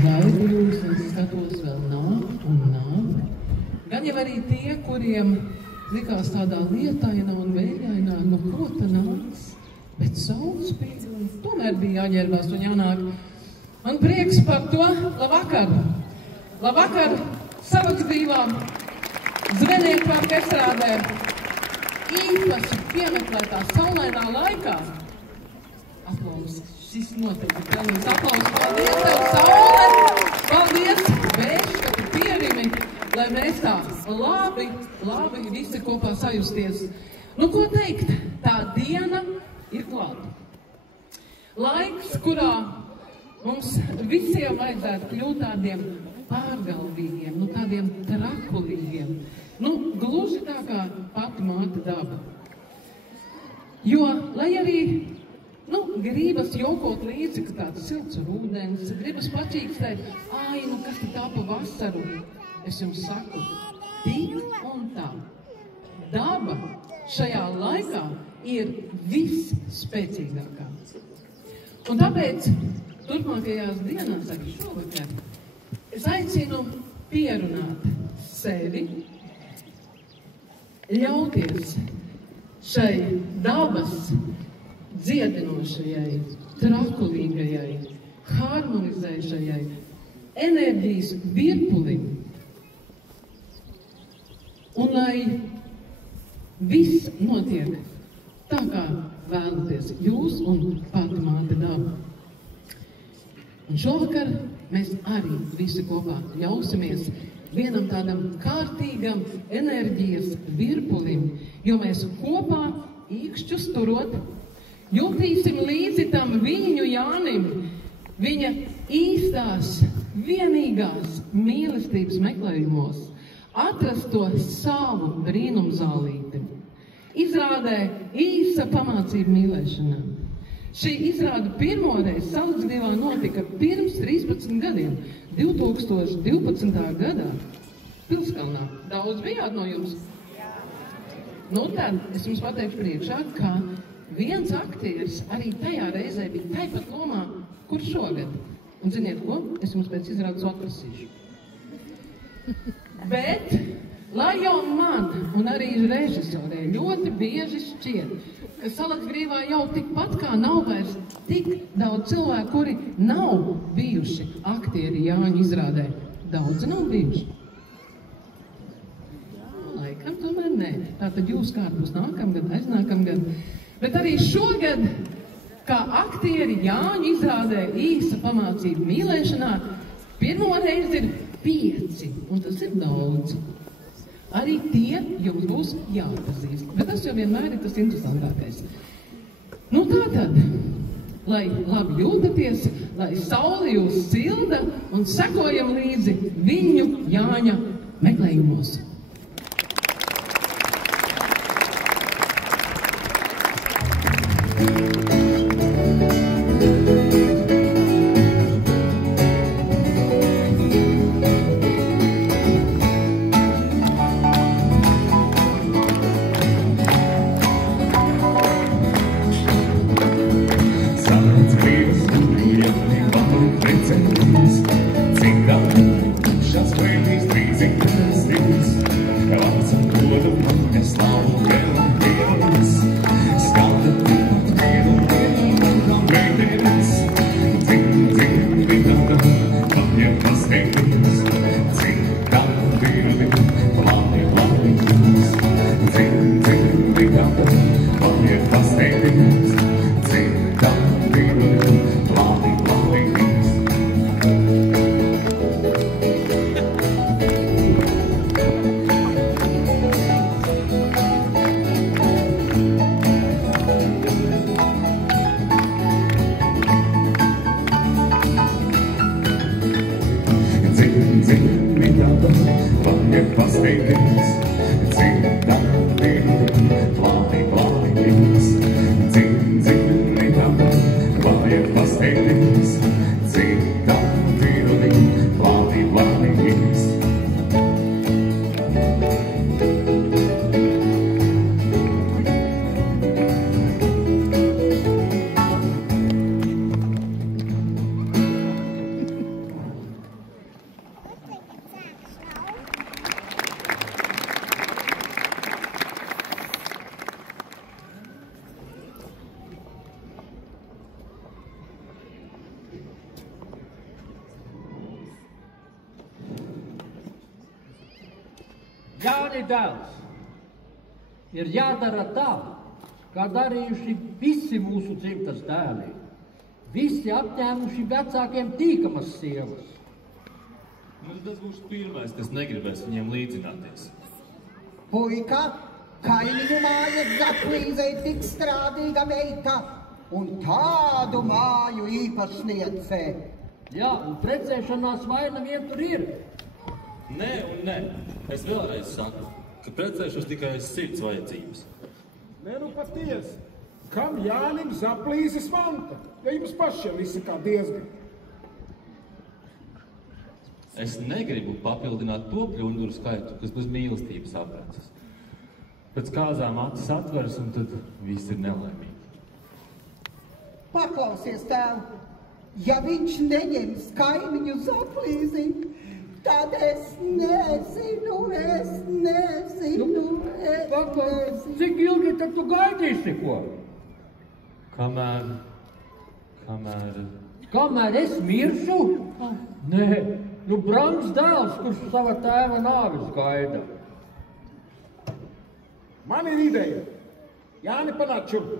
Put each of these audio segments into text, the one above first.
Gaidu jūs, es skatos vēl nāk un nāk. Gan jau arī tie, kuriem likās tādā lietainā un vēļainā, nu ko ta nāc? Bet saules spīd un tomēr bija jāģērbās un jānāk. Man prieks par to. Labvakar! Labvakar Salaspīlā, Zvenieku parka estrādē, īpaši piemeklētā saulainā laikā. Aplausi. Šis noteikti pelnīs aplausi. Paldies tev, saule! Paldies, vējškatu pierimi, lai mēs tā labi visi kopā sajusties. Nu, ko teikt? Tā diena ir klāta. Laiks, kurā mums visiem vajadzētu kļūt tādiem pārgalvīgiem, nu tādiem trakulīgiem. Nu, gluži tā kā pati māte daba. Jo, lai arī gribas jokot līdzi, ka tāds silts ar ūdens, gribas pačīkstēt, nu kas tā pa vasaru, es jums saku, tik un tā. Daba šajā laikā ir visspēcīgākā. Un tāpēc turpmākajās dienās, arī šovakar, es aicinu pierunāt sevi, ļauties šai dabas dziedinošajai, trakulīgajai, harmonizējušajai enerģijas virpulim. Un lai viss notiek tā, kā vēlaties jūs un pati māte daba. Un šovakar mēs arī visi kopā ļausimies vienam tādam kārtīgam enerģijas virpulim, jo mēs kopā īkšķus turot, jutīsim līdzi tam viņu Jānim, viņa īstās, vienīgās mīlestības meklējumos, atrast to savu brīnumzālīti. Izrādē īsa pamācība mīlēšanā. Šī izrāda pirmoreiz Salaspīlā notika pirms 13 gadiem, 2012. gadā, Pilskalnā. Daudz bijāt no jums? Nu tad es jums pateikšu priekšā, ka viens aktieris arī tajā reizē bija tāpat lomā, kur šogad. Un ziniet ko? Es jums pēc izrādes atprasīšu. Bet, lai jau man un arī režisorē ļoti bieži šķiet, ka Salaspīlā jau tikpat kā nav vairs tik daudz cilvēku, kuri nav bijuši aktieri Jāņu izrādē. Daudzi nav bijuši. Laikam tomēr nē. Tātad jūs kārt būs nākamgad, aiznākamgad. Bet arī šogad, kā aktieri Jāņu izrādē īsa pamācība mīlēšanā, pirmo reizi ir 5, un tas ir daudz. Arī tie jums būs jāpazīst, bet tas jau vienmēr ir tas interesantākais. Nu tātad, lai labi jūtaties, lai saule jūs silda un sekojam līdzi viņu Jāņa meklējumos. Jāni dēls, ir jādara tā, kā darījuši visi mūsu dzimtas dēli. Visi apņēmuši vecākiem tīkamas sievas. Tas būs pirmais, kas negribēs viņiem līdzināties. Puika, kaimiņu mājas Zaplīzei tik strādīga meita un tādu māju īpašniece. Jā, un precēšanās vaina vien tur ir. Nē un nē. Es vēlreiz saku, ka precēšos tikai aiz sirds vajadzības. Nē, nu patiesi. Kam Jānim Zaplīzes manta, ja jums pašiem izsakā diezgan? Es negribu papildināt to bļunduru skaitu, kas bez mīlestības apprecas. Pēc kāzām acis atveras, un tad viss ir nelaimīgi. Paklausies, tēv, ja viņš neņems kaimiņu Zaplīzi, tad es nezinu. Cik ilgi tad tu gaidīsi, ko? Kamēr es miršu? Nē, nu brangs dēls, kurš sava tēva nāvis gaida. Man ir ideja. Jāni, panāc šurp.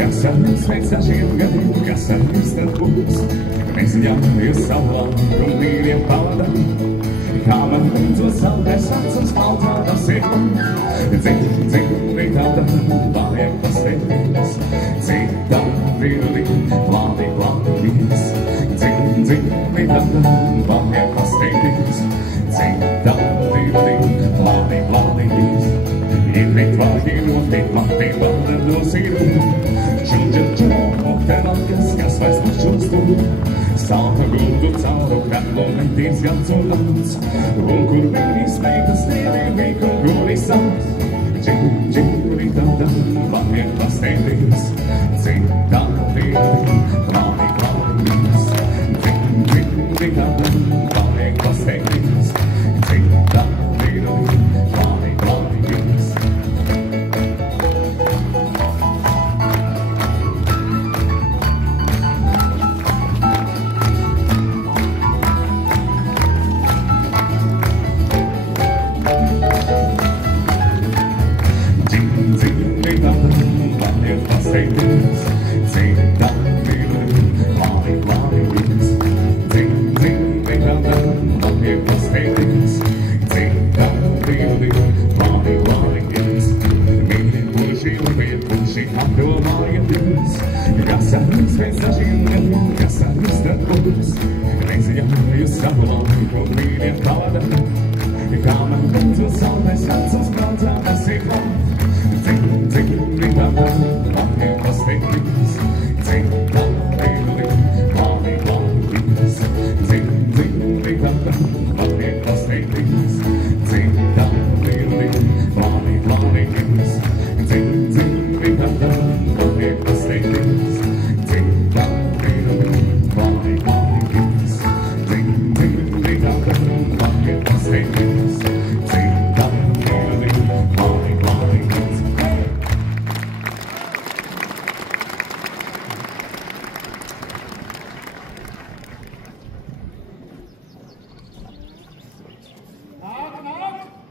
Kas ar jums pēc dažiem gadiem, kas ar jums tad būs? Mēs ļaujamies salām un vīriem pavadam, kā man beidzot saldēs vecums paltāda sirmam. Dzīvi tāda pāriem pasteigas, citā virli plānīgs. Dzīvi tāda pāriem pasteigas, citā virli plānīgs. Ir veitvāgi rotīt matī valda dosiru, kas vairs pašūstu, salta guldu cauru katlu metīts gads un daudz, un kur viņas meitas tevi veiku gulisams. Džīri tāda pāriem pasteigas, citā virli plānīgs. Dzīvi tāda pāriem pasteigas, citā virli plānīgs. Citā virli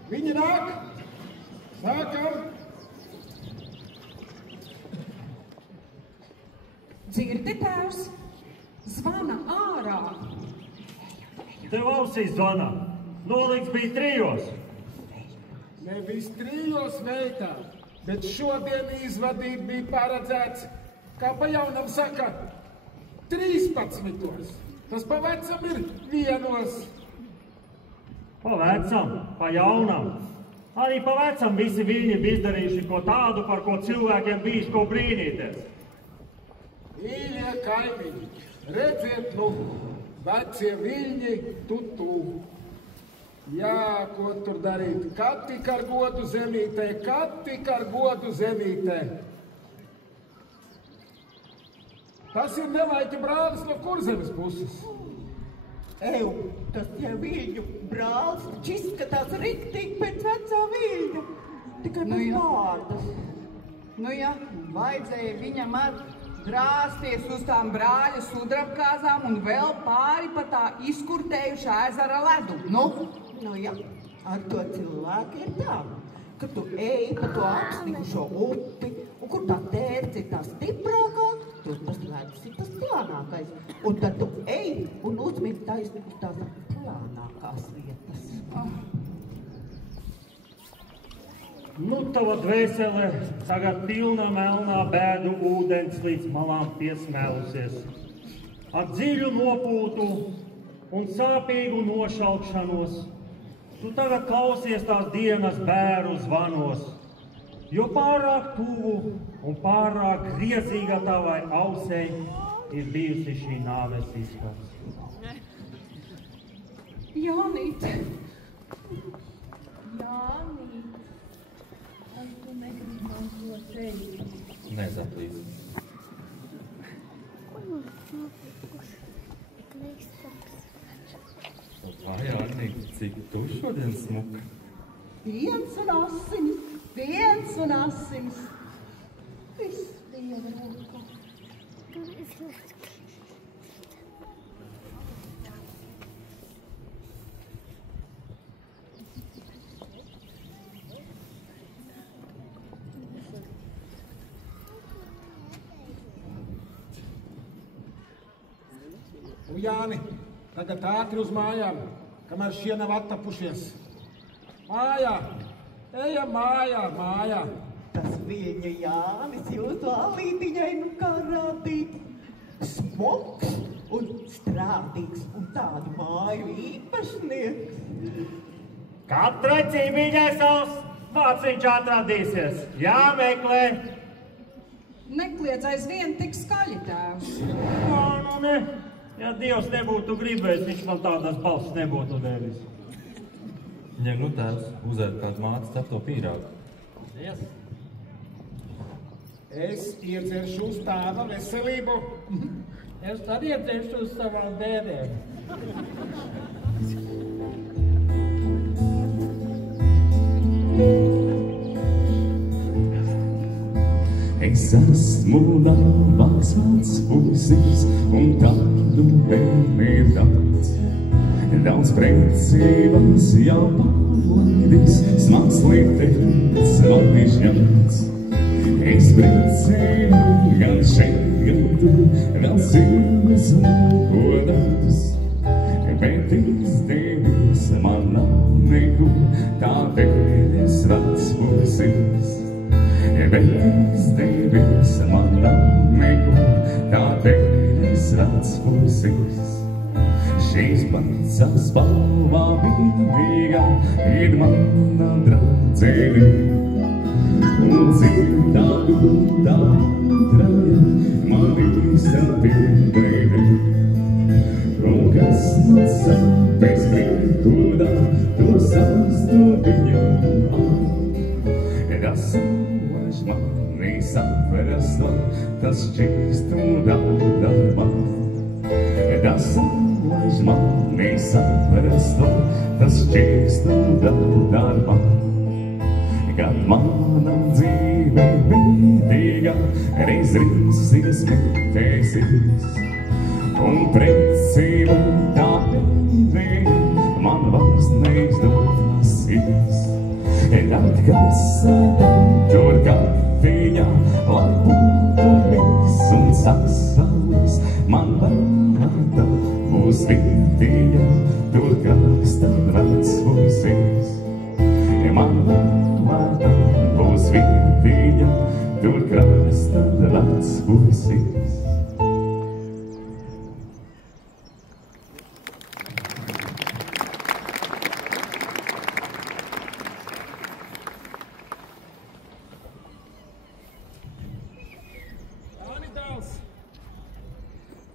Viņi nāk! Sākam! Dzirdi, tēvs? Zvana ārā. Tev ausīs zvana. Nolīgs bija 3. Nevis 3, meitā, bet šodien izvadīt bija paredzēts, kā pa jaunam saka, 13. Tas pa vecam ir 1. Pa vecam, pa jaunam. Arī pa vecam visi viļņi bija izdarījuši ko tādu, par ko cilvēkiem bijis ko brīnīties. Mīļie kaimiņi, redziet, vecie viļņi, tu. Jā, ko tur darīt? Kad tik ar godu zemītē, Tas ir nelaiķa brālis no Kurzemes puses. Tas jau viļņu brālis, taču izskatās riktīgi pēc vecā viļņa. Tikai bez vārdas. Jā, vajadzēja viņam drāsties uz tām brāļa sudrabkāzām un vēl pāri pa tā izkurtējušā ezera ledu. Jā, ar to cilvēku ir tā, ka tu ej pa to apstikušo upi, un kur tā tērce ir tā stiprākā, tur tas ledus ir tas plānākais. Un tad tu ej un uzmini taisni uz tās plānākās vietas. Tava dvēsele tagad pilna melnā bēdu ūdens līdz malām piesmēlusies. Ar dziļu nopūtu un sāpīgu nošaukšanos tu tagad klausies tās dienas bēru zvanos, jo pārāk tuvu un pārāk griezīga tavai ausei ir bijusi šī nāves izskats. Jānīt! Vai tu negribi man to teikt? Nezaplīsi. Vai, Anī, cik tu šodien smuka? Viens un asinis. Viss Dieva rokā. Jāni, tagad ātri uz mājām, kamēr šie nav attapušies. Mājā! Ejam mājā! Tas viļņa Jānis jūsu alītiņai kā rādīt. Smoks un strādīgs un tādu māju īpašnieks. Katrai cīmīņai savs vārciņš atradīsies. Jāmeklē. Nekliedz aizvien tik skaļi, tēvs. Ne. Ja Dievs nebūtu gribējis, viņš man tādas balss nebūtu devis. Ņem tēvs, uzēd kādu mātes cepto pīrāgu. Yes. Es iedzeršu uz tēva veselību. Es tad iedzeršu uz savām bērēm. Es esmu labāks puisis un tādu bērni daudz. Daudz precības jau palaidis, smags lītenis man izņemts. Es priecēju gan šeit, gan tur, vēl sirds nokodams. Bet izdevies man nav nekur, tāpēc es vecs puisis. Bet izdevies man nav nekur, tāpēc es vecs puisis. Šīs pacas balvā vienīgā ir mana draudzene. Un citādu traja man izsapildēne. Un kas man sāpēs vienkudā, to sāstu viņam. Tas vairs mani saprasto, tas šķīst un darbā. Tas vairs mani saprasto, tas šķīst un darbā. Kad manam dzīve bīdīga reiz rīsies metēsies, un precību tā bīdīga man vairs neizdosies. ir atgasata, tur kafijā, lai būtu mīgs un sasaules. Man vēlēta būs vietija, tur gakstat vecs puisis. Man vēlēta būs vietija, tur gakstat vecs puisis.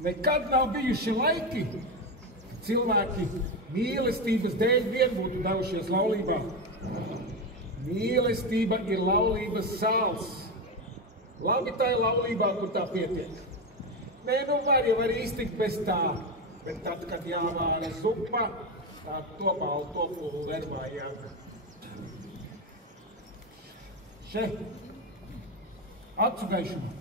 Nekad nav bijuši laiki, kad cilvēki mīlestības dēļ vien būtu devušies laulībā. Mīlestība ir laulības sāls. Labi tai laulībā, kur tā pietiek. Nē, nu var jau arī iztikt bez tā, bet tad, kad jāvāra zupa, tā to balto pulveri vajag. Še, acu gaišumu.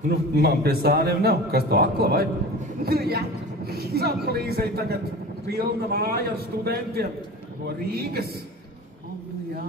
Nu, man pie sāniem nav. Kas to akla vai? Nu, jā. Zaplīzei tagad pilna māja ar studentiem no Rīgas. Jā.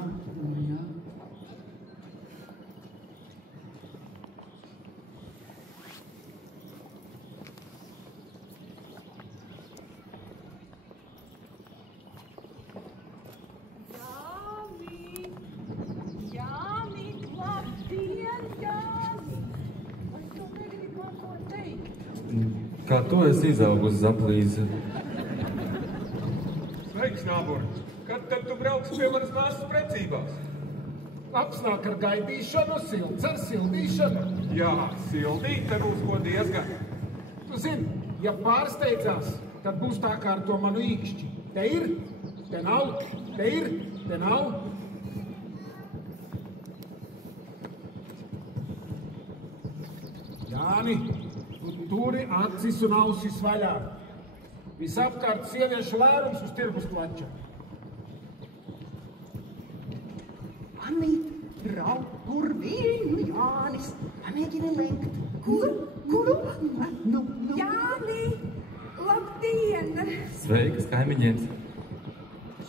Kā tu esi izaugusi Zaplīze? Sveiks, Nābori! Kad tad tu brauks pie manas māsas precībās? Apsnāk ar gaidīšanu, silts ar sildīšanu. Jā, sildīt te būs ko diezgan. Tu zini, ja pārsteidzās, tad būs tā kā ar to manu īkšķi. Te ir, te nav, te ir, te nav. Jāni! Turi acis un ausis vaļā. Visapkārt sieviešu lērums uz tirgus plača. Mami, brauc tur viņu, Jānis. Pamēģini lenkt. Kuru? Nu. Jāni, labdien! Sveikas, kaimiņienes.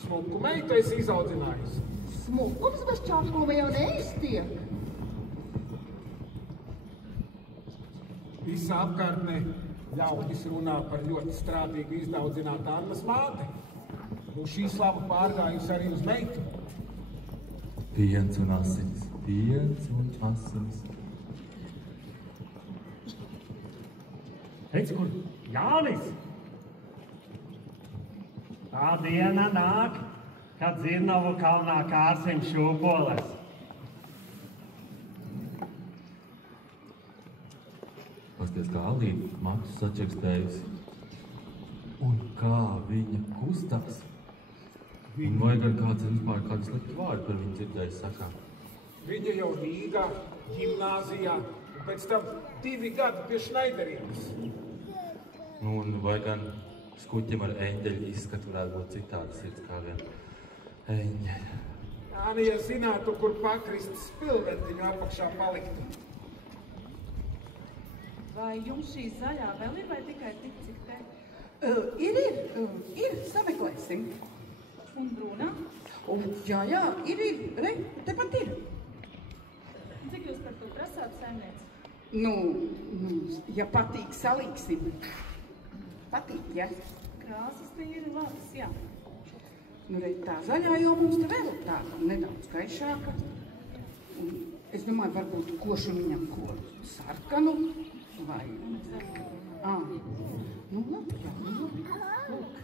Smuku meitu esi izaudzinājusi. Smukums bez čākuma jau neiztiek. Visa apkārtnē ļaudis runā par ļoti strādīgu izdaudzinātu Annas māti. Un šī slava pārgājusi arī uz meitu. Piens un asins. Redz, kur Jānis? Tā diena nāk, kad Zirnovu kalnā kārsim šūpoles. Pasties, kā Alīna matu sačekstējusi. Un kā viņa kustās. Un vai gan kāds vispār kādu sliktu vārdu par viņu dzirdējis sakā? Viņa jau Rīgā, ģimnāzijā, un pēc tam 2 gadi pie Šneiderienes. Nu, un vai gan skuķim ar eņģeļu izskatu varētu būt citādi sirds kā vien eņģeļa. Jāni, ja zinātu, kur pakrist spilventiņu apakšā paliktu. Vai jums šī zaļā vēl ir vai tikai tik, cik te? Ir, sameklēsim. Un brūnā? Jā, ir, re, tepat ir. Cik jūs par to prasāt, saimniec? Nu, ja patīk, salīksim. Patīk, ja? Krāsas te ir labas, jā. Nu, re, tā zaļā jau mums te vēl tāda nedaudz gaišāka. Un es domāju, varbūt košu viņam ko sarkanu. Vai? Nu labi, jā, lūk.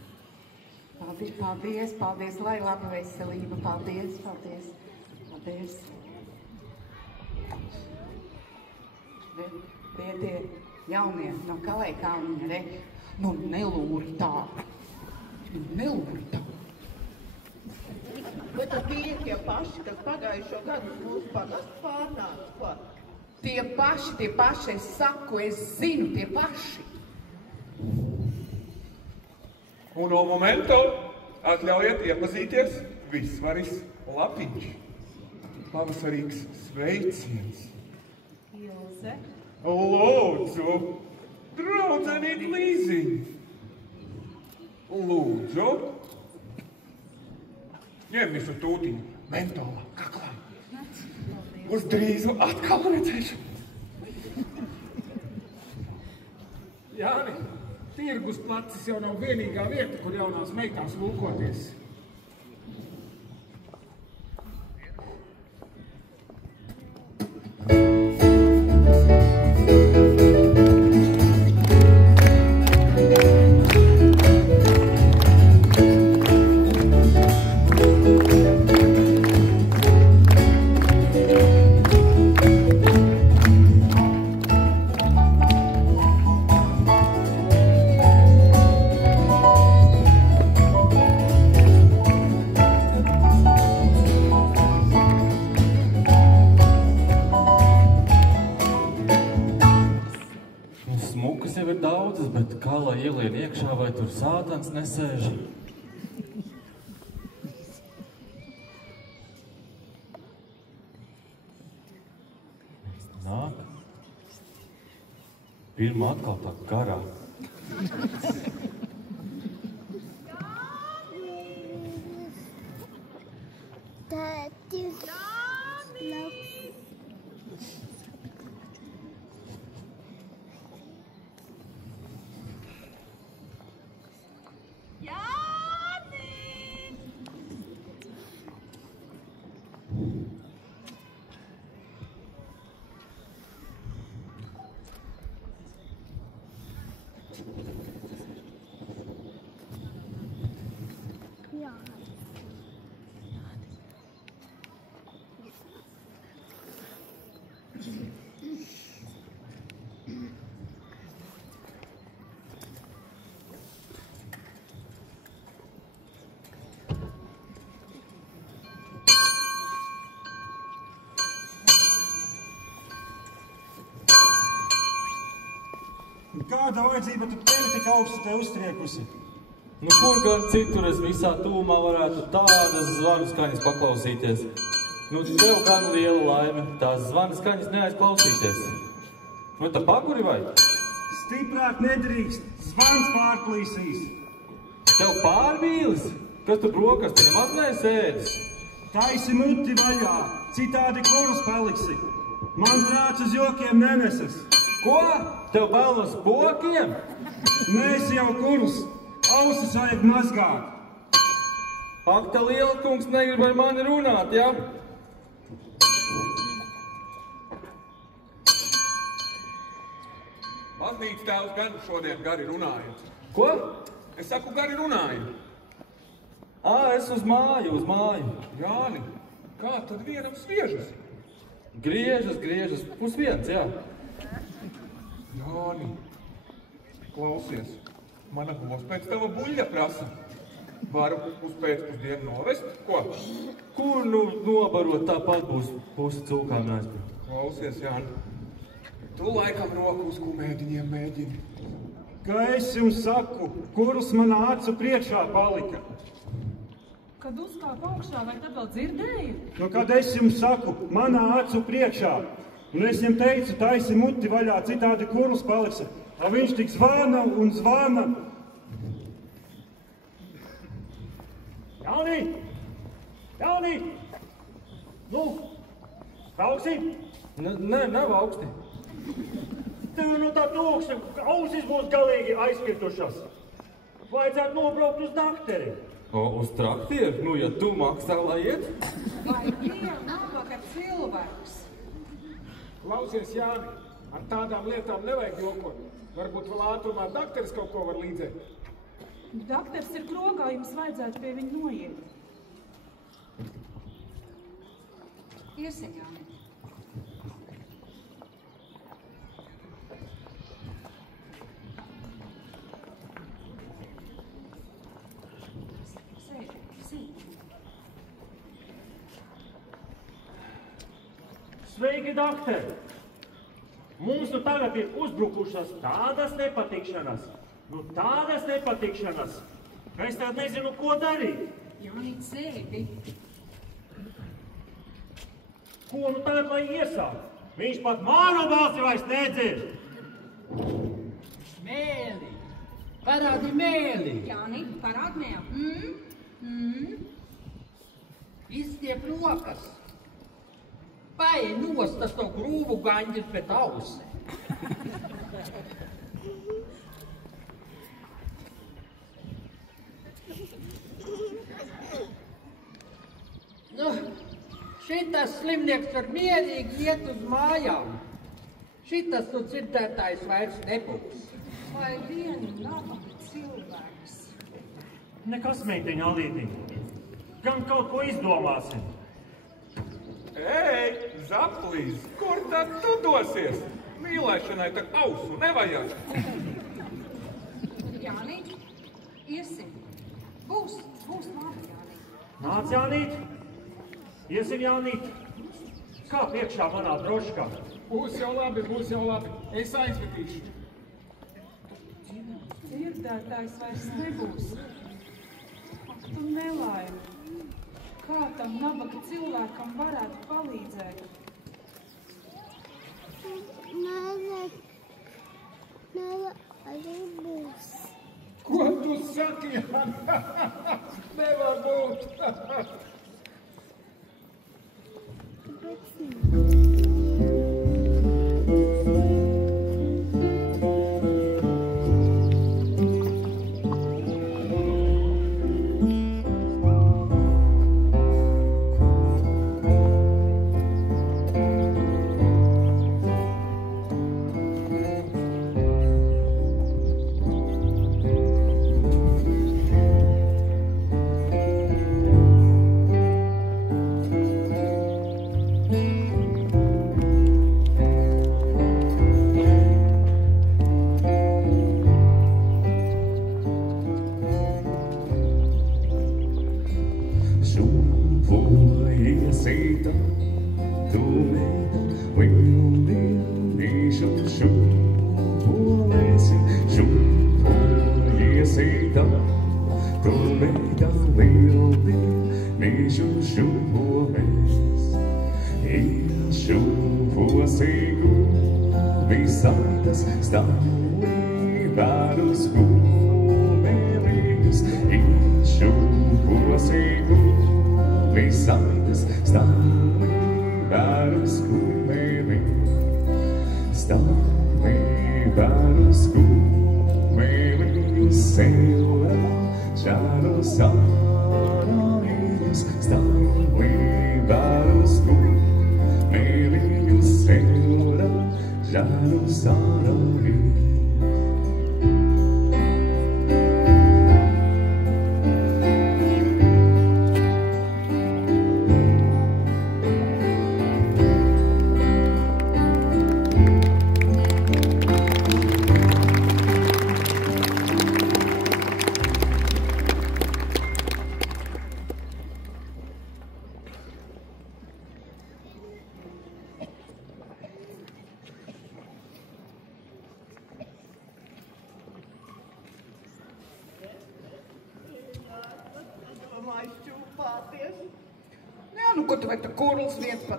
Paldies, lai laba veselība, paldies. Tie jaunie no Kalējkalniņa, re, nu nelūri tā. Bet tad bija tie paši, kas pagājušo gadu mūsu pagastu pārnāca klāt. Tie paši, es saku, es zinu, tie paši. Uno momento, atļaujiet iepazīties Visvaris Lapiņš. Pavasarīgs sveiciens. Ilze. Lūdzu, draudzenīt Līziņ. Lūdzu. Ņem visu tūtiņu, mentola, kaklā. Uz drīzu atkal redzēšu. Jāni, tirgus placis jau nav vienīgā vieta, kur jaunās meitās lūkoties. Vai tur sātans nesēž? Nāk. Pirmā atkal tā garā. Kāda vajadzība tu tevi tik augstu te uztriekusi? Nu, kur gan citur es visā tūmā varētu tādas zvanu skaņas paklausīties? Nu, tev gan liela laime, tās zvanu skaņas neaizklausīties. Vai tā paguri vai? Stiprāk nedrīkst, zvans pārplīsīs. Tev pārvīlis? Kas tu brokastu nemaz neesēdis? Taisi muti vaļā, citādi kurus paliksi. Man prāts uz jokiem nenesas. Ko? Tev vēl uz pokiem? Mēs jau kurus, ausis vajag mazgāt. Ak, tā liela kungs negrib ar mani runāt, ja? Baznīcas tēvs gan šodien gari runāja. Ko? Es saku, gari runāja. Es uz māju. Jāni, kā tad vienam sviežas? Griežas, pusviens, jā. Jāni, klausies, mana gos pēc tava buļļa prasa. Varu uz pēcpusdienu novest, ko? Kur nu nobarot, tāpat būs pusi cūkām neaizbraukt. Klausies, Jāni, tu laikam roku uz kumēdiņiem mēģini. Kā es jums saku, kurus manā acu priekšā palika? Kad uzkāp augšā, vai tad vēl dzirdēju? Nu, kad es jums saku, manā acu priekšā, un es viņam teicu, taisi muti vaļā, citādi kurus paliksi. A viņš tik zvana un zvana. Jāni! Nu, augsti? Nē, nav augsti. Tev nu tā tūksti, ausis būs galīgi aizkirtušas. Vajadzētu nobraukt uz dakteri. Uz traktieru? Nu, ja tu maksā, lai iet? Vai diev nabaka cilvēks? Klausies, Jāni, ar tādām lietām nevajag jokot. Varbūt vēl ātrumā dakteris kaut ko var līdzēt. Dakters ir krogā, jums vajadzētu pie viņa noiet. Iesim, Jāni. Sveiki, dakteri! Mums nu tagad ir uzbrukušas tādas nepatikšanas, Nu tādas nepatikšanas. Es tad nezinu, ko darīt. Jānīt, sēdi. Ko nu tagad lai iesāk? Viņš pat mānu balsi vairs nedzird. Mēli! Parādi mēli! Jānīt, parādi mēli. Izstiep rokas. Paej nost tas to grūvu gaņģis pret ausi. Nu, šitas slimnieks var mierīgi iet uz mājām. Šitas tu dzirdētājs vairs nebūs. Vai vienu nabaga cilvēks? Nekas, meitiņa Alītiņa. Gan kaut ko izdomāsim. Ei, Zaplīs, kur tad tu dosies? Mīlēšanai tak ausu nevajag. Jānīt, iesim. Būs labi, Jānīt. Nāc, Jānīt. Iesim, Jānīt. Kā priekšā manā droškā? Būs jau labi. Es aizvedīšu. Dzirdētājs vairs nebūs. Ak, tu nelaimi. Kā tam nabaga cilvēkam varētu palīdzēt? Nela arī būs. Ko tu saki, Jāna? Nevar būt.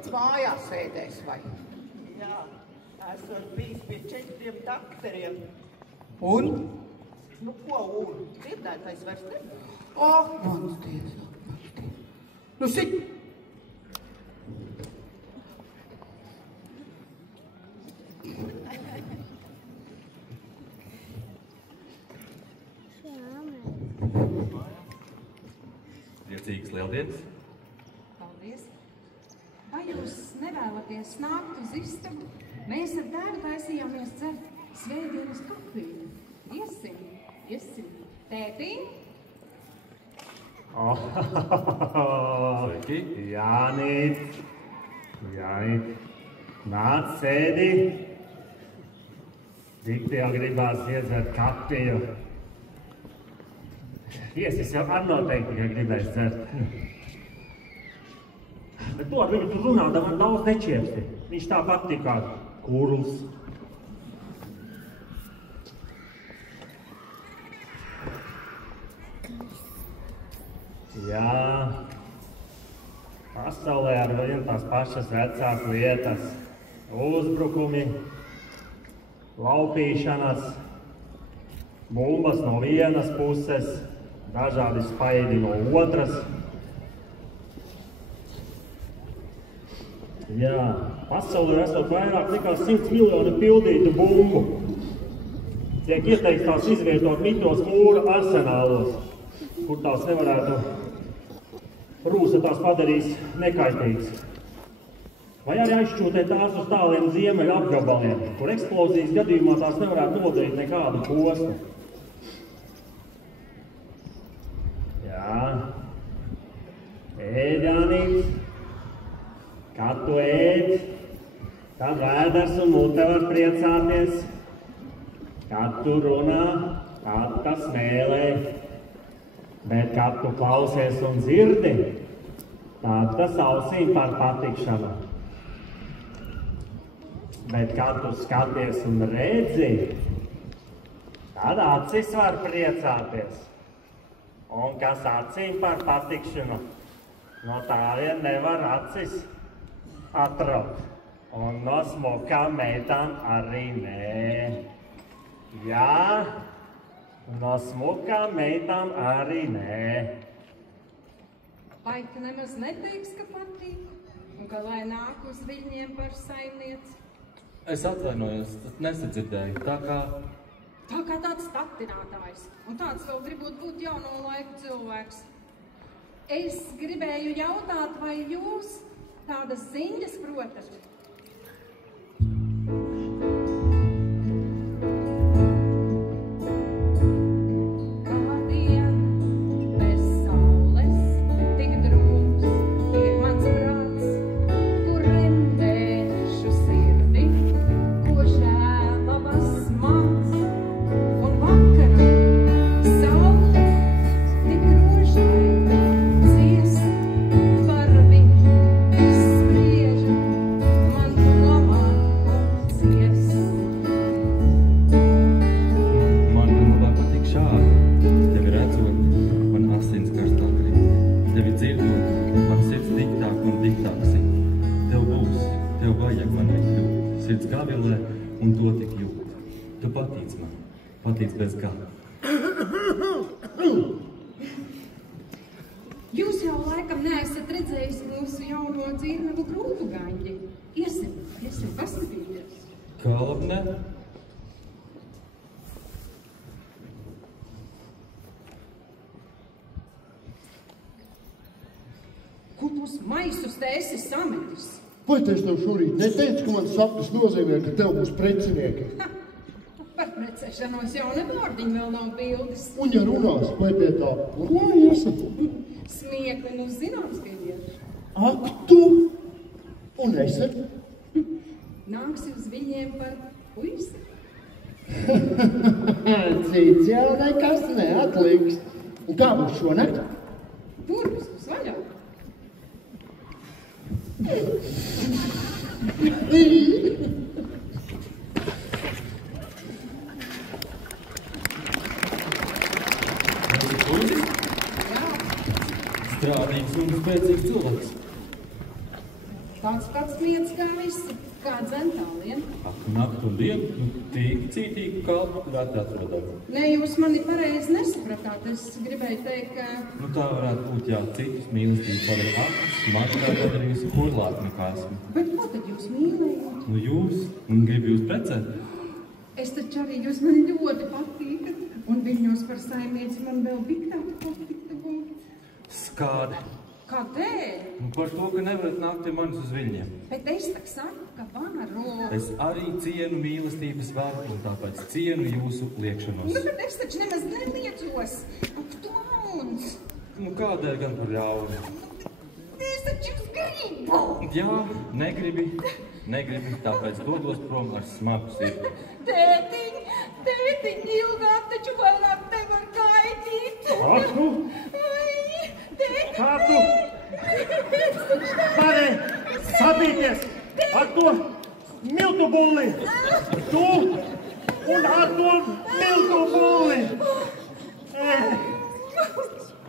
Mājās sēdēs, vai? Jā, esmu bijis pie 4 dakteriem. Un? Nu, ko un? Dzirdētājs vairs nebūs. Oh, mans Dievs. Nu, sit! Priecīgas lieldienas. Paldies. Vai jūs nevēlaties nākt uz istabu? Mēs ar tēvu taisījāmies dzert svētdienas kafiju. Iesim. Tētiņ? Sveiki. Jānīt. Nāc, sēdi. Tik tev gribās iedzert kafiju. Viesis jau ar noteikti, ka gribēs dzert. Bet to ar viņu tur runādam daudz nečiepsti. Viņš tāpat tikā kurls. Jā, pasaulē ar vien tās pašas vecās lietas. Uzbrukumi, laupīšanas, bumbas no vienas puses, dažādi spaidi no otras. Jā, pasaulē esot vairāk nekā 100 miljoni pildītu bumbu. Tiek ieteikts tās izvietot mitos mūra arsenālos, kur tās nevarētu rūsa tās padarīs nekaitīgas. Vai arī aizšķūtēt tās uz tāliem ziemeļu apgabaliem, kur eksplozijas gadījumā tās nevarētu nodarīt nekādu posmu. Jā, ēdānīts, kad tu ēd, tad vēders un mute var priecāties, kad tu runā, tad tas mēlē, bet kad tu klausies un dzirdi, tad tas ausīm par patikšanu. Bet kad tu skaties un redzi, tad acis var priecāties. Un kas acīm par patikšanu, no tā vien nevar acis atraut. Un no smukām meitām arī nē. Jā, no smukām meitām arī nē. Vai tu nemaz neteiks, ka patīk? Un ka lai nāk uz Viļņiem par saimnieci? Es atvainojos, nesadzirdēju, tā kā tāds statinātājs. Un tāds vēl gribot būt jauno laiku cilvēks. Es gribēju jautāt, vai jūs tādas ziņas protat? Jūs jau laikam neesat redzējis mūsu jauno dzīvnieku grūtu gaņģi. Iesim, paskatīties. Kalpne? Ko tos maisus te esi sametis? Vai te es tev šorīt neteicu, ka man sapnis nozīmē, ka tev būs precinieki? Par precēšanos jau ne vārdiņi vēl nav bildes. Un ja runās, vai pie tā urlājies? Smiekli, nu zināms, ka ir. Ak, tu! Un esi? Nāksi uz Viļņiem par puisi? Cits jau nekas neatliks. Un kā būs šonakt? Durvis būs vaļā. Strādīgs un spēcīgs cilvēks. Tāds pats miets kā visi, kā dzentālien. Nakt un dienu, tīk cītīgu kalpu rāt atrodam. Ne, jūs mani pareizi nesapratāt. Es gribēju teikt, ka... Nu tā varētu būt, jā, citus mīlestības padara aktus, man varētu padarījusi kurlāk nekā esmu. Bet ko tad jūs mīlējāt? Nu jūs, un gribu jūs precēt. Es taču arī jūs mani ļoti patīkat, un Viļņos par saimnieci man vēl biktāk patiktu būt. Skāde. Kādēļ? Nu par to, ka nevarat nākt pie manis uz Viļņiem. Bet es tak saku, ka varu. Es arī cienu mīlestības varu, un tāpēc cienu jūsu liekšanos. Nu, bet es taču nemaz neliecos. Ak, Tons! Nu kādēļ gan par ļaunu? Es taču jūs gribu! Jā, negribi, tāpēc dodos prom ar smagu sirdi. Tētiņ, ilgāk taču vairāk nevar gaidīt. Aktu! Tētiņ, kā tu? Varēj sabīties ar to miltu bulli! Tu un ar to miltu bulli!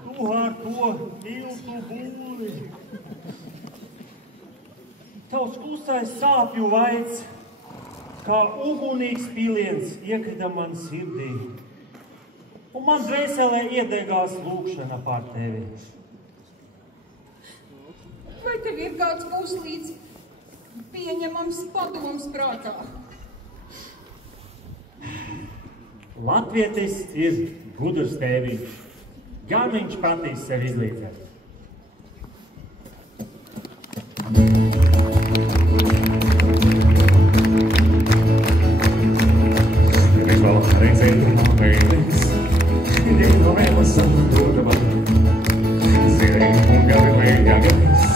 Tu tu ar to tiltu būvi. Tavs klusais sāpju vaids, kā ugunīgs piliens iekrita man sirdī. Un man dvēselē iedegās lūkšana pār tevi. Vai tev ir kāds puslīdz pieņemams padoms prātā? Latvietis ir gudrs tēviņš. Gan viņš patīs sev izlīdzēt. Viņš vēl reizēju māmēlis, Dieva vēl saprotama, Zirēji un gadi lējāgais,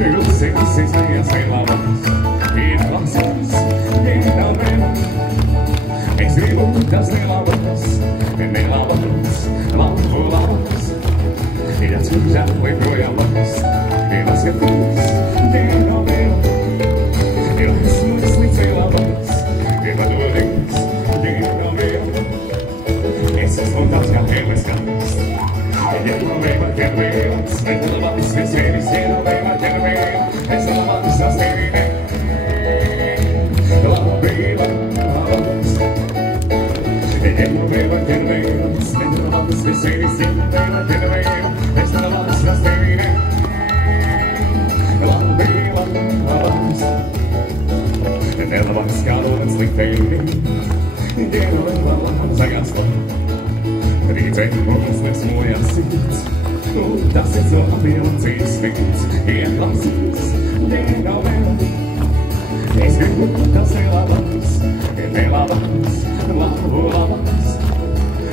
Jūsīs izlējās vēlāvās, Ir klasās, Dieva vēl. Es gribu tas nelabas, labu labas, Ir atskūžā vai projām labas, Ir atskatīs, Dieva vēl. Ir esmu slicē labas, Ir padodīgs, Dieva vēl. Es esmu tāds kā Heles kāds, Dieva vēl, Dieva vēl. Es nelabas, es sevis, Dieva vēl, Dieva vēl. Es nelabas, tas tevi ne. Labi, labas. Dieva vēl, Dieva vēl. Es nelabas, es sevis, Dieva vēl, Dieva vēl. Es nelabas, tas tevi ne. Labi, labas. Nelabas kādu man sliktēji, Dieva vēl, labas zagāstā. Rīdzēju mums liksmojās sirds, un tas ir labi un dzīves vīds, ieklausīs, Dieva vēl. Es gribu tas nelabas, labu labas,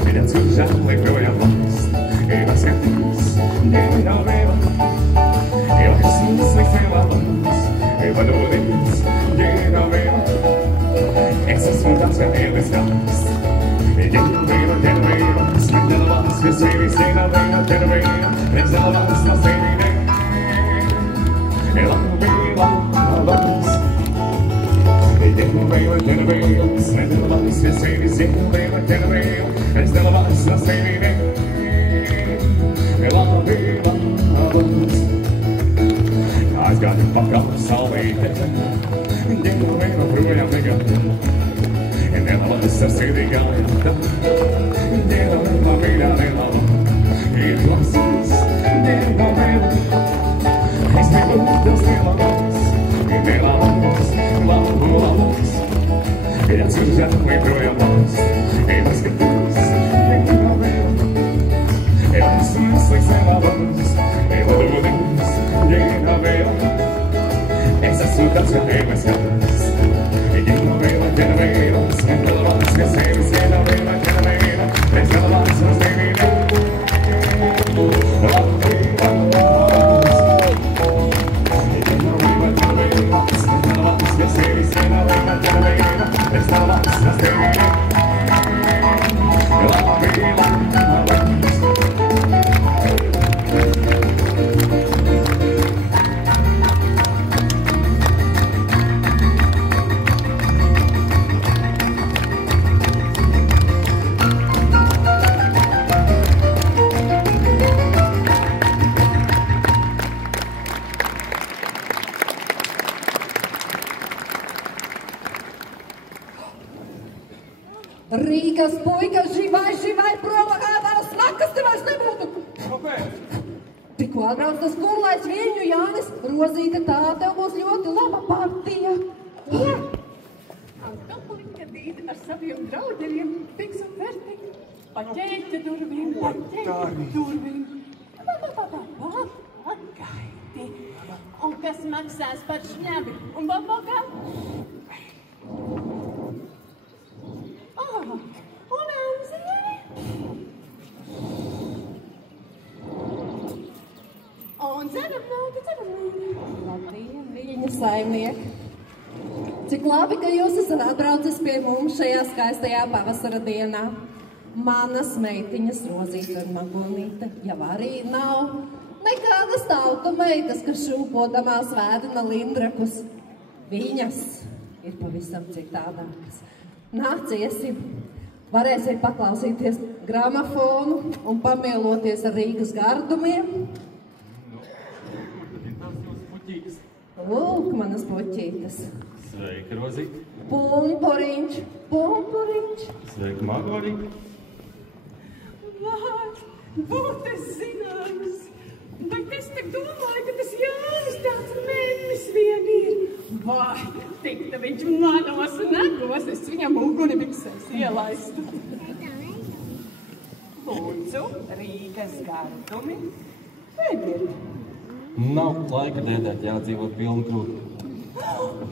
Ir atskūžā vai projām labas, Ir atskatīs, Dieva vēl. Ir esmu slikts nelabas, Ir padodīgs, Dieva vēl. Es esmu tāds kā Heles kāds, Dieva vēl, Dieva vēl. Es nelabas, es sevis, Dieva vēl, Dieva vēl. Es nelabas, tas tevi ne. Labi, labas. Dieva vēl, Dieva vēl. Es nelabas, es sevis, Dieva vēl, Dieva vēl. Es nelabas, tas tevi ne. Labi, labas. Aizgāju pakal saulīte, Dieva vēl projām negāja. Nelabas, tas tevi gāja, Dieva vēl, mīļā nelaba. Ir klasīs, Dieva vēl. Es gribu tas nelabas, nelabas, labu labas. Ir atskūžā vai projām labas, Ir atskatīs, Dieva vēl. Ir esmu slikts nelabas, Ir padodīgs, Dieva vēl. Es esmu tāds kā Heles kāds, Dieva vēl, Dieva vēl. Es nelabas, es sevis, Dieva vēl, Dieva vēl. Es nelabas, tas tevi ne. Labi, labas. Dieva vēl, Dieva vēl. Es nelabas, es sevis, Dieva vēl, Dieva vēl. Es nelabas, tas tevi ne. Labi, labas. Rīgas puika, živai, provokātās nakas te vairs nebūtu. Kāpēc? Tikko atbrauc tas kurlais Viļņu Jānis, Rozīte, tā tev būs ļoti laba partija. Ja? Alkoholiņa dīda ar saviem draudeļiem tiks un verti. Paķēķa durvīm, paķēķa durvīm. Pagaidi. Un kas maksās par šņabi un babogā? Un Anzīri? Un dzeramnāti. Labdien, Viļņu saimnieki. Cik labi, ka jūs esat atbraucis pie mums šajā skaistajā pavasara dienā. Manas meitiņas Rozīte un Magonīte jau arī nav. Nekādas tautu meitas, kas šūpodamās vēdina lindrakus. Viņas ir pavisam citādākas. Nāciesim, varēsiet paklausīties gramofonu un pamieloties ar Rīgas gardumiem. Lūk, manas puķītes. Sveika, Rozīt. Pumpuriņš, pumpuriņš. Sveika, Margarita. Vai, būtu es zināms. Bet es te domāju, ka tas Jānis tāds mēmis vien ir. Vai, tikta viņš manos nagos, es viņam uguni biksēs ielaistu. Lūdzu, Rīgas gardumi. Pēdiet. Nav laika dēdēt, jādzīvot pilnu krūti.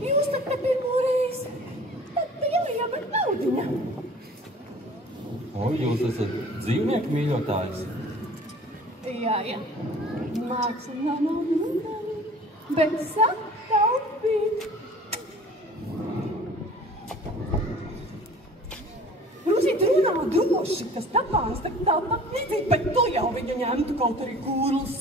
Jūs tad te pirmo reizi. Tad pielījā, bet naudiņa. O, jūs esat dzīvnieku mīļotājs. Jā. Māksla nav nodalīta, bet sataupīt. Rūzīt runā droši, kas tapās, tāpat nedzīt, bet tu jau viņu ņemtu kaut arī kurls.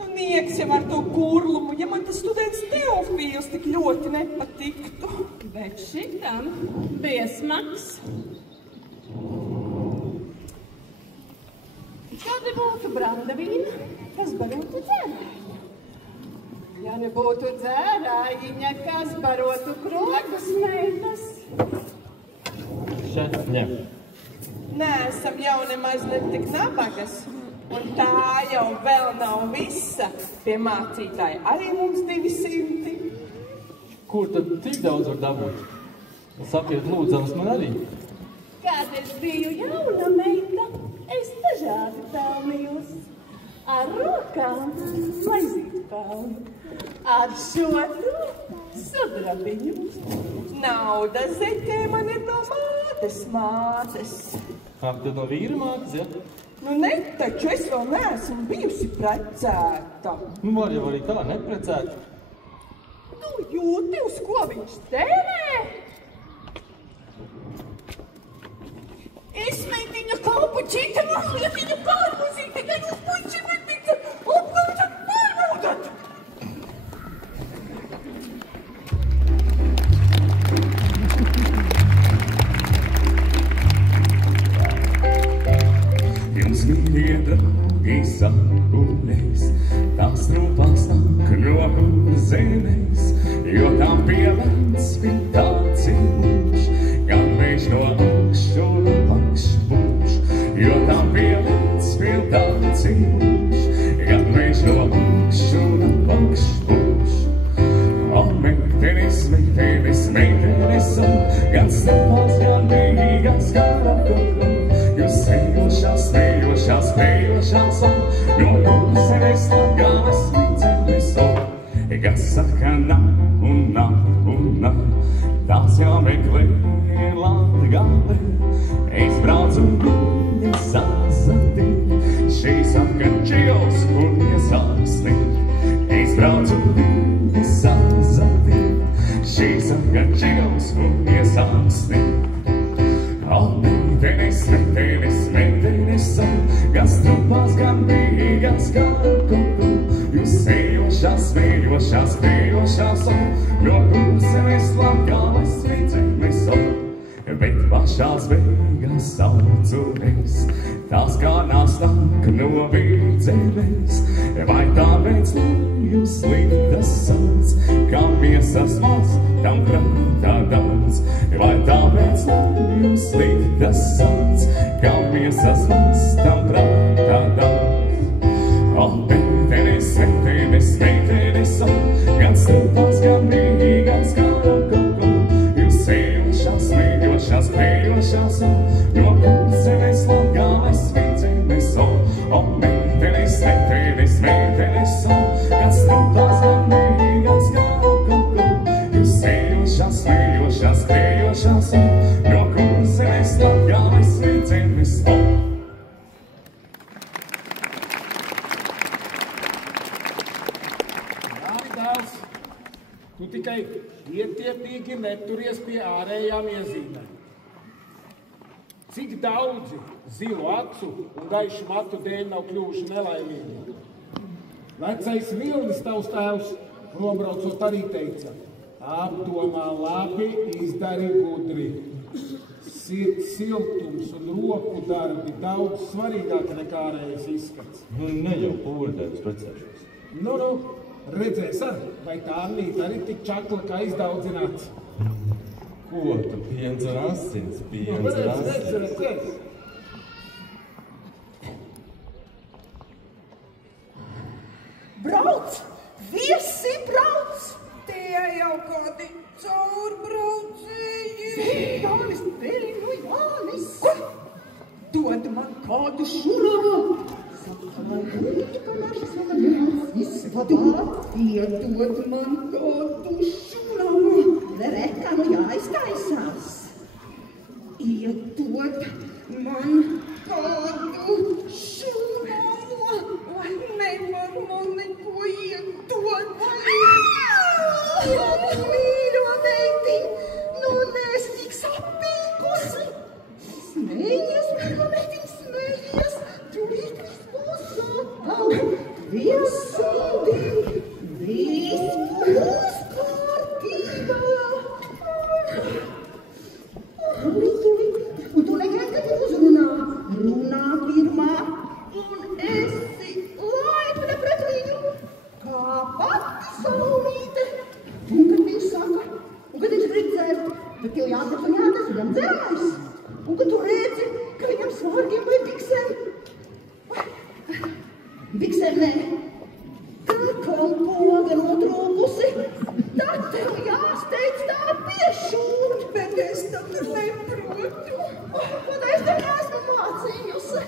Nu, nieks jau ar to kurlumu, ja man tas students Teofīls tik ļoti nepatiktu. Bet šitam bija smags. Kāda būtu brandavīna, kas barotu dzērāju? Ja nebūtu dzērājiņa, kas barotu krogas meitas. Šeit ņem. Neesam jau nemaz ne tik nabagas. Un tā jau vēl nav visa. Pie mācītāja arī mums 200. Kur tad tik daudz var dabūt? Sapiet lūdzamas man arī. Kad es biju jauna meita, es dažādi pelnījos. Ar rokām maizīti pelni. Ar šotru sudrabiņus. Nauda zeķē man ir no mātes. Tad no vīra mātes, ja? Nu ne, taču es vēl neesmu bijusi precēta. Nu var jau arī tā neprecēta. Tu jūti, uz ko viņš tērē? Es meitiņa kalpu čita mālietiņa pārmuzīt, tikai jūs puiši neticat, apgaužat pārmūdat. Jums mīļie draugi sakuļēs, tās trūpās nāk no zemes, jo tam pielēns bija tāds ilūš, kad viņš no augšu pūš. Jo tam pielēns bija tāds ilūš, kad viņš no augšu pūš. O, meitenes, meitenes, meitenes, gan stopās, gan mīgas, gan apkopā. Jūs smejošās, no jūsenes lagalas līdzenes, kas saka nav, tās jāmeklē Latgale. Es braucu viņa sazati, šī saka čijos un iesāksni. Es braucu viņa sazati, šī saka čijos un iesāksni. Meitenes, gan strupās, gan bīgas, gan kuku. Jūs smejošās, no kursenes Latgales līdzenes, bet pašās beigās saucumies, tās kānās nāk no vidzemes. Vai tāpēc, lai jūs sliktas sauc, kā miesas maz, tam prātā daudz? Vai tāpēc, lai jūs sliktas sauc, kā miesas maz, tam prātā daudz? O, meitenes, gan stupās, gan mīgas, gan kuku. Jūs smejošās, no kursenes Latgales līdzenes, o, meitenes, gan stupās, gan mīgas, gan kuku. Jūs smejošās, no kursenes Latgales līdzenes, o. Tu tikai ietiepīgi neturies pie ārējām iezīmēm. Cik daudzi zilu acu un gaišu matu dēļ nav kļuvuši nelaimīgi? Vecais Vilnis, tavs tēvs, nobraucot arī teica: apdomā labi, izdari gudri. siltums un roku darbi daudz svarīgāki nekā ārējais izskats. Ne jau pūrētājus precēšos. Nu, redzēs vai tā Annīta arī tik čakla, kā izdaudzināts. Ko tu piens ar asins, piens ar asins? Redzēs. Brauc! Viesi brauc! Tie jau kādi caurbraucēji! Jānis, Jānis! Ko? Dod man kādu šurālu! Sakālūtu, kamēr šis vēl izvadā! Iedod man kādu šurālu! Vereka, jāiztaisās! Iedod man kādu šurālu! Vai nevar man neko iedod? Mīļo meitiņ, nu nes tik sapīkusi. Smējies, mīļo meitiņ, smējies, tūlīt viss būs gatavi. Viesūdi, viss būs kārtībā. Un tu negaidi, kad ir uzrunā. Runā pirmā un esi laipna pret viņu, kā pati saulīte. Un kad viņš saka, un kad viņš grib dzert, tad tev jādzert un jādzer, viņam dzerājs. Un kad tu redzi, ka viņam svārgiem vai biksēm, biksēm nē, tad kalpoga notrūkusi, tad tev jāsteidz tā piešūt, bet es tad neprotu. Kad es tev neesmu mācījusi.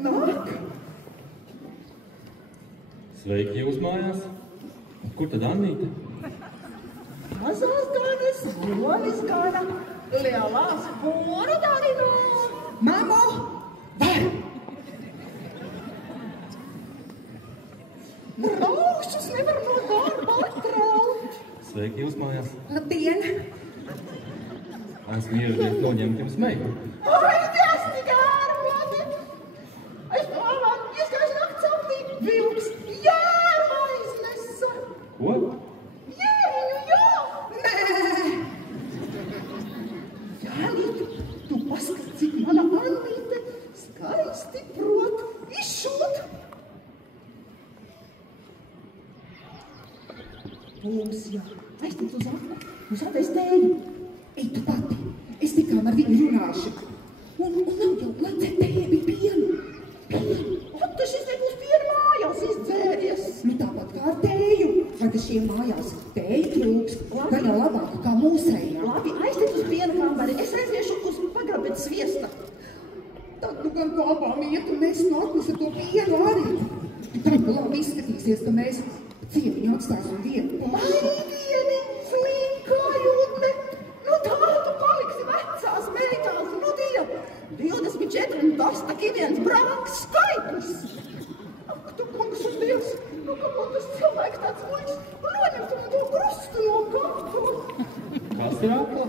Nāk. Sveiki jūs mājās. Kur tad Annīte? Mazās ganas, bronis gana, lielās boru darino. Mamo, var! Raušus nevar no darba attraut. Sveiki jūs mājās. Labdien! Esmu ieradies noņemt jums meitu. Ai, tas tik ārmodi! Es domāju, ieskaišu nakts aptī, vilks jērma iznesa. Ko? Jēriņu, jā! Nē! Jānīt, tu paskat, cik mana Annīte skaisti prot izšūt. Būs, jā. Aiztiet uz apku, uz atēs tēju. Ej tu pati, es tikām ar viņu runāšu. Un nav jau placē tēvi pienu. Ot, šis nebūs pienu mājās izdzēries. Nu tāpat kā ar tēju. Vai tas šiem mājās tēju trūks? Vai jau labāk kā mūsējā? Labi, aiztiet uz pienu kambari. Es aizviešu uz pagrabēt sviesta. Tad nu gan kopām iet un mēs nāklis ar to pienu arī. Tad labi izskatīsies, ka mēs ciemiņu atstāsim vienu. Ai, vieni, slinka jūtne. Nu tā tu paliksi vecās meitās, nu Diev, 24 un tas tak ir viens branks skaitlis. Ak, tu kungs un Dievs, nu kāpēc tas cilvēks tāds muļķis, noņemt un to krustu no kakla. Kas ir akla?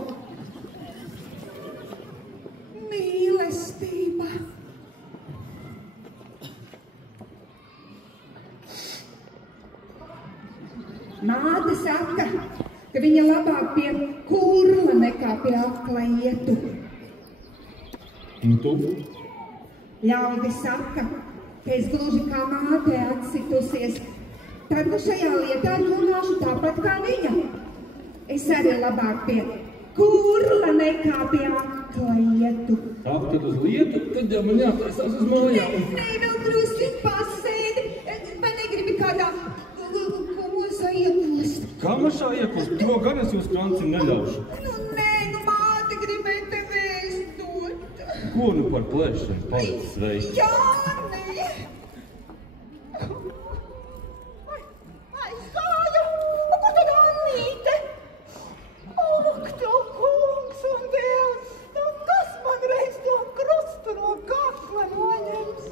Mīlestība. Māte saka, ka viņa labāk pie kurla nekā pie akla ietu. Un tu? Ļaudi saka, ka es gluži kā māte atsitusies. Tad nu šajā lietā runāšu tāpat kā viņa. Es arī labāk pie kurla nekā pie akla ietu. Ak, tad uz lietu, tad jau man jātaisās uz mājām. Nē, vēl drusku pasēdi. Vai negribi kādā komosā ieplust? Kamašā ieplust? To gan es jūs krancim neļaušu. Nu nē, nu māte gribēja tev ēst dot. Ko nu par plēšanu palicis sveiki? Jāni! Aizgāja! Un kur tad Annīte? Ak, tev kungs un Dievs! Nu kas man reiz to krustu no kakla noņems?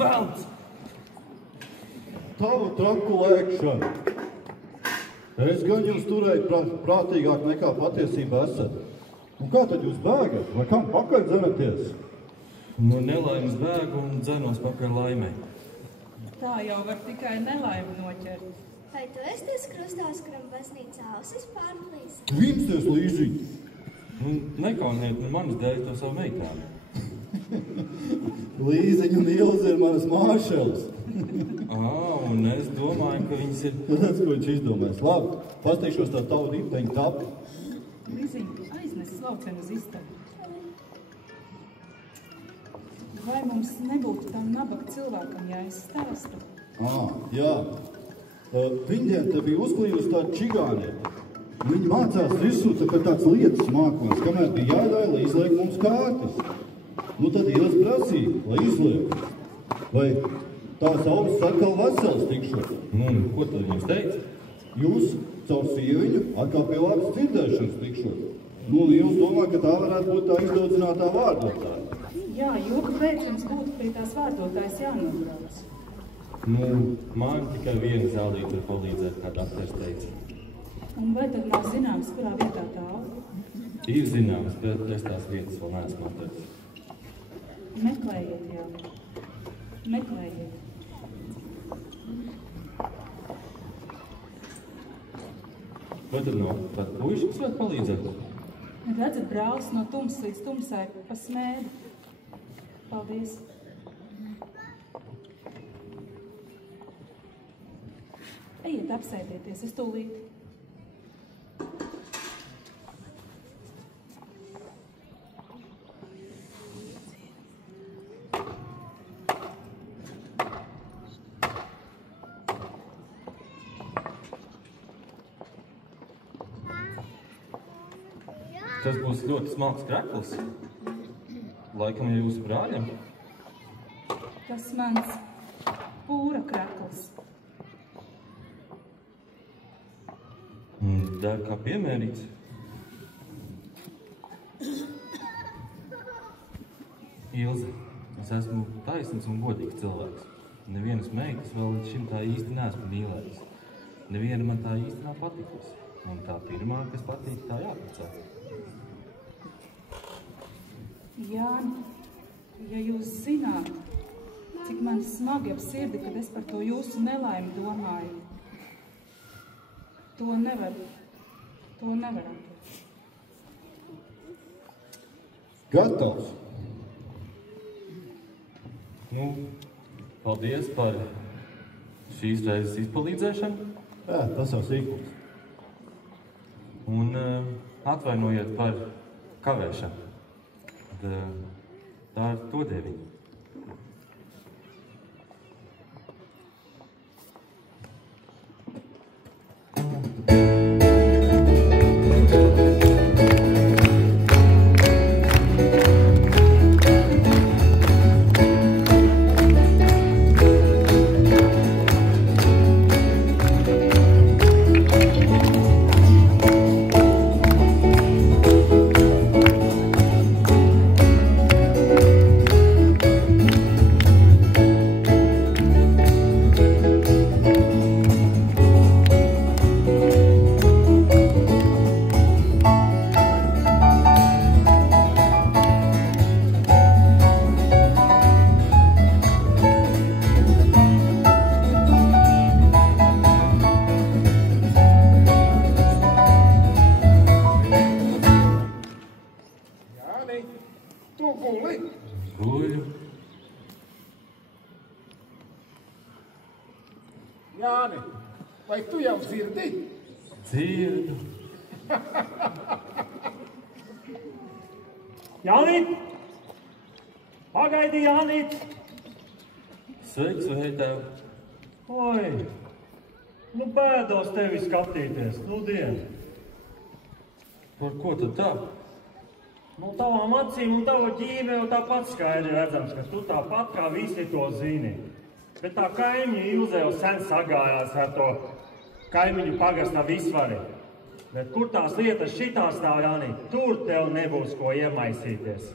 Velns! Tava traku lēkšana. Es gan jūs turēju prātīgāk nekā patiesība esat. Un kā tad jūs bēgat? Vai kam pakaļ dzenaties? No nelaimes bēgu un dzenos pakaļ laimei. Tā jau var tikai nelaimi noķert. Vai tu esi tas krustās, kuram baznīcā ausis pārplīs? Vimsties, Līziņ! Nekauniet manas dēļ to savu meitām. Līziņ un Ilze ir manas māšeles. Un es domāju, ka viņas ir... Redz, ko viņš izdomēs. Labi, pastīšos tā tavu riteņu tapu. Līziņ, aiznes laucienu uz istabu. Vai mums nebūtu tam nabaga cilvēkam jāizstāsta? Jā. Viņiem te bija uzklījusi tāda čigānieta. Viņi mācās risūta par tāds lietas mākons, kamēr bija jādāja, lai izliek mums kārtas. Nu tad Iels prasīja, lai izliek. Vai tās augstas atkal veselas tikšot? Ko tad jums teica? Jūs caur sieviņu atkal pie labas dzirdēšanas tikšot. Iels domā, ka tā varētu būt tā izdaudzinātā vārdotāja. Jā, joka pēc jums būtu pie tās vārdotājas jānobrauc. Man tikai viena zālīte var palīdzēt, kā dakteris teica. Un vai tad nav zināms, kurā vietā tā aug? Ir zināms, bet es tās vietas vēl neesmu atradzis. Meklējiet jau. Meklējiet. Vai tad nav kāda puiša, kas var palīdzēt? Redzat, brālis no tums līdz tumsai pa smēdi. Paldies. Ejiet, apsēdieties, es tūlīt. Tas būs ļoti smalks krekls. Laikam ir jūsu brāļiem. Tas mans pūra krekls. Der kā piemērīts. Ilze, es esmu taisns un godīgs cilvēks. Nevienas meitas vēl līdz šim tā īsti neesmu mīlējis. Neviena man tā īsti nav patikusi. Un tā pirmā, kas patīk, tā jāprecē. Jāni, ja jūs zināt, cik man smagi ap sirdi, kad es par to jūsu nelaimi domāju, to nevar atrast. Gatavs. Paldies par šīs reizes izpalīdzēšanu. Jā, tas jau sīkums. Un atvainojiet par kavēšanu. Tā ir to dēviņa. Jāni, vai tu jau dzirdi? Dzirdu. Jānīt! Pagaidi, Jānīt! Sveiks, vai tev? Oi, bēdos tevi skatīties, dien. Par ko tad tā? Tavām acīm un tava ģīme jau tāpat skaidri redzams, ka tu tāpat kā visi to zini. Bet tā kaimiņa Ilze jau sen sagājās ar to kaimiņu pagasta visvari. Bet kur tās lietas šitā stāv, Jāni, tur tev nebūs ko iemaisīties.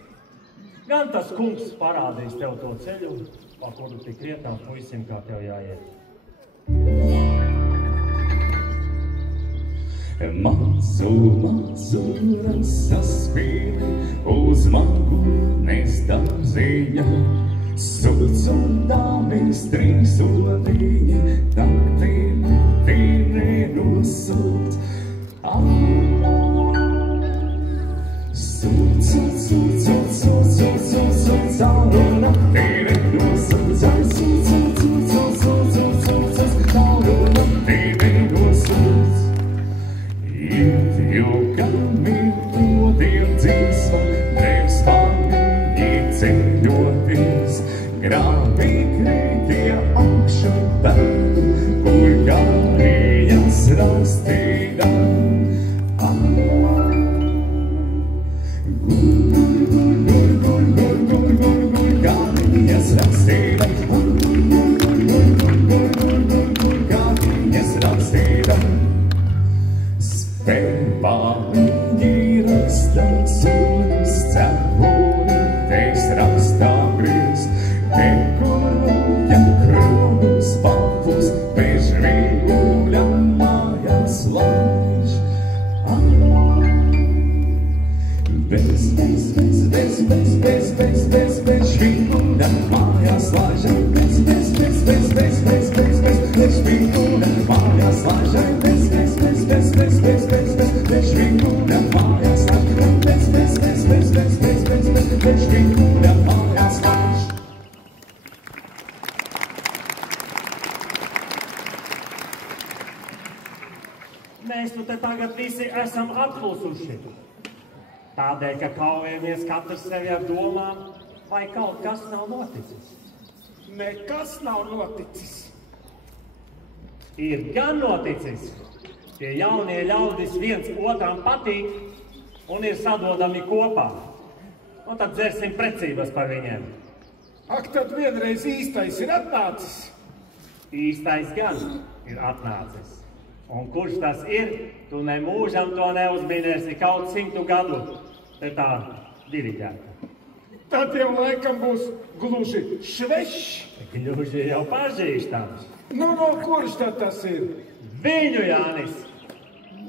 Gan tas kungs parādīs tev to ceļu, pa kuru tik rietām puisim, kā tev jāiet. Mazu saspīdi uz magurnes dārziņa, suds un dāmis trīsodiņi, naktī vīri nosūts. Mēs nu te tagad visi esam atpulsuši. Tādēļ, ka kaujamies katrs sevi ar domām, vai kaut kas nav noticis. Nekas nav noticis. Ir gan noticis. Tie jaunie ļaudis viens otram patīk un ir sadodami kopā. Un tad dzersim precības par viņiem. Ak, tad vienreiz īstais ir atnācis. Īstais gan ir atnācis. Un kurš tas ir, tu nemūžam to neuzminēsi kaut 100 gadu. Te tā diriģēta. Tad jau laikam būs gluži švešs. Gluži jau pazīstams. Nu, kurš tad tas ir? Viņu, Jānis.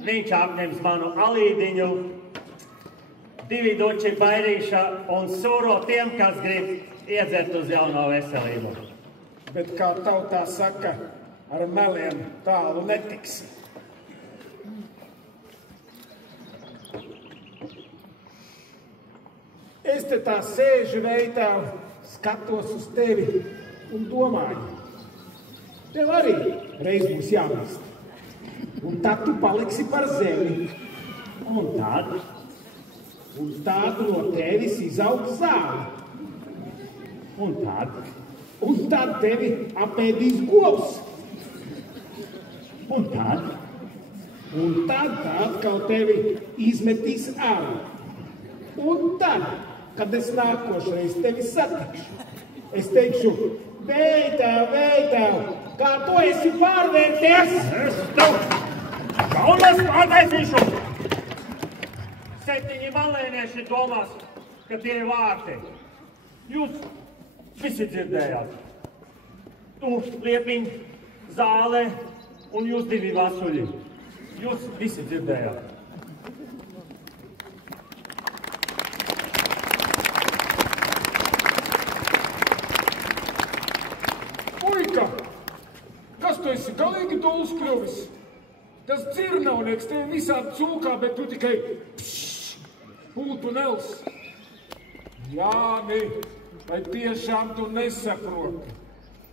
Viņš apņems manu alīdiņu, 2 duči bairīša un sūro tiem, kas grib iedzert uz jauno veselību. Bet kā tautā saka, ar meliem tālu netiks. Es te tā sēžu veidā, skatos uz tevi un domāju. Tev arī reiz būs jāmest. Un tad tu paliksi par zemi. Un tad? Un tad no tevis izaugs zāle. Un tad? Un tad tevi apēdīs govs. Un tad? Un tad atkal tevi izmetīs ārā. Un tad, kad es nākošreiz tevi satikšu, es teikšu, Veitēv, kā tu esi pārvērties? Es tev kaunas pārtaisīšu! 7 valēnieši domās, ka tie ir vārti. Jūs visi dzirdējāt. Tu, Liepiņ, Zāle un jūs 2 vasuļi. Jūs visi dzirdējāt. Kas tu esi galīgi dūls kļuvis? Tas dzirnavnieks tev visādi cūkā, bet tu tikai pūtu nels. Jāni, vai tiešām tu nesaproti,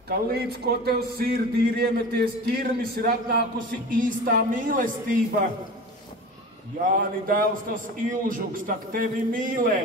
ka līdz ko tev sirdī ir iemeties ķirmis, ir atnākusi īstā mīlestība. Jāni, dēls, tas Ilžuks tak tevi mīlē.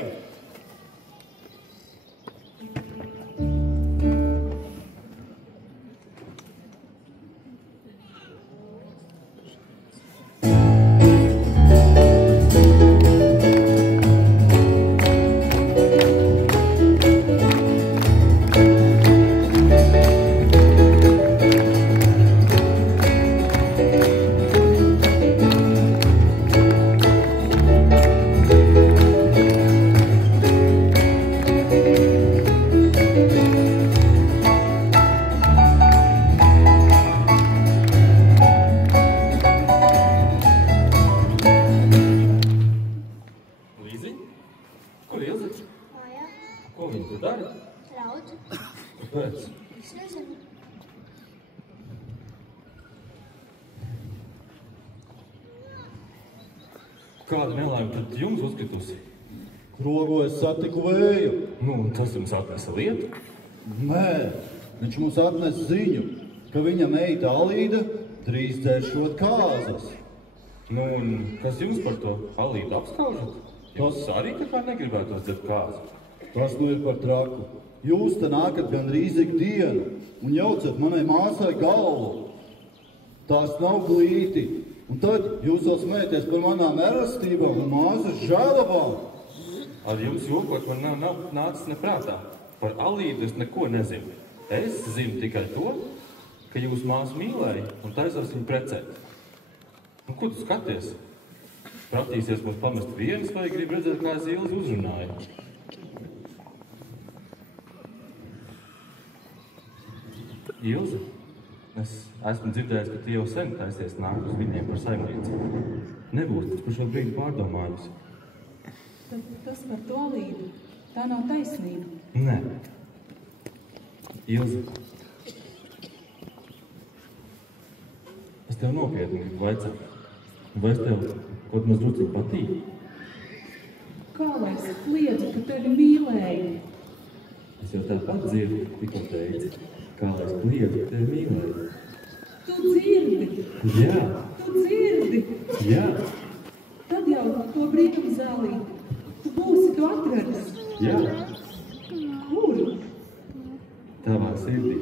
draudz? Kāpēc? Es nezinu. Kāda nelaime tad jums uzkritusi? Krogo es satiku vēju. Nu, un tas jums atnesa lietu? Nē, viņš mums atnesa ziņu, ka viņa meita Alīda drīz dzēršot kāzas. Nu, un kas jums par to Alīdu apskaužat? Jūs arī tā kā negribētos dzert kāzu? Tas nu ir par traku. Jūs te nākat gandrīz ikdienu un jaucat manai māsai galvu. Tās nav glīti. Un tad jūs vēl smēties par manām erastībām un māsas žēlabām. Ar jums jokot man nav nācis neprātā. Par Alīdu es neko nezinu. Es zinu tikai to, ka jūs māsu mīlēja un taisās viņu precēt. Nu, ko tu skaties? Pratīsies mums pamest vienas vai grib redzēt, kā es Ilzi uzrunāju? Ilzi, es esmu dzirdējis, ka tu jau sen taisies nākt uz viņiem par saimnieci. Nebūs tas par šo brīdi pārdomājusi. Tad tas par to Alīdu. Tā nav taisnība. Nē. Ilzi, es tev nopietni gribu vaicāt. Vai es tev kaut maz drusciņ patīk? Kā lai es kliedzu, ka tevi mīlēju? Es jau tāpat dzirdu, tikko teici. Kā lai es kliedzu, ka tevi mīlēju? Tu dzirdi? Jā. Tu dzirdi? Jā. Tad jau to brīnumu zālīti. Tu būsi to atradis. Jā. Kur? Tavā sirdī.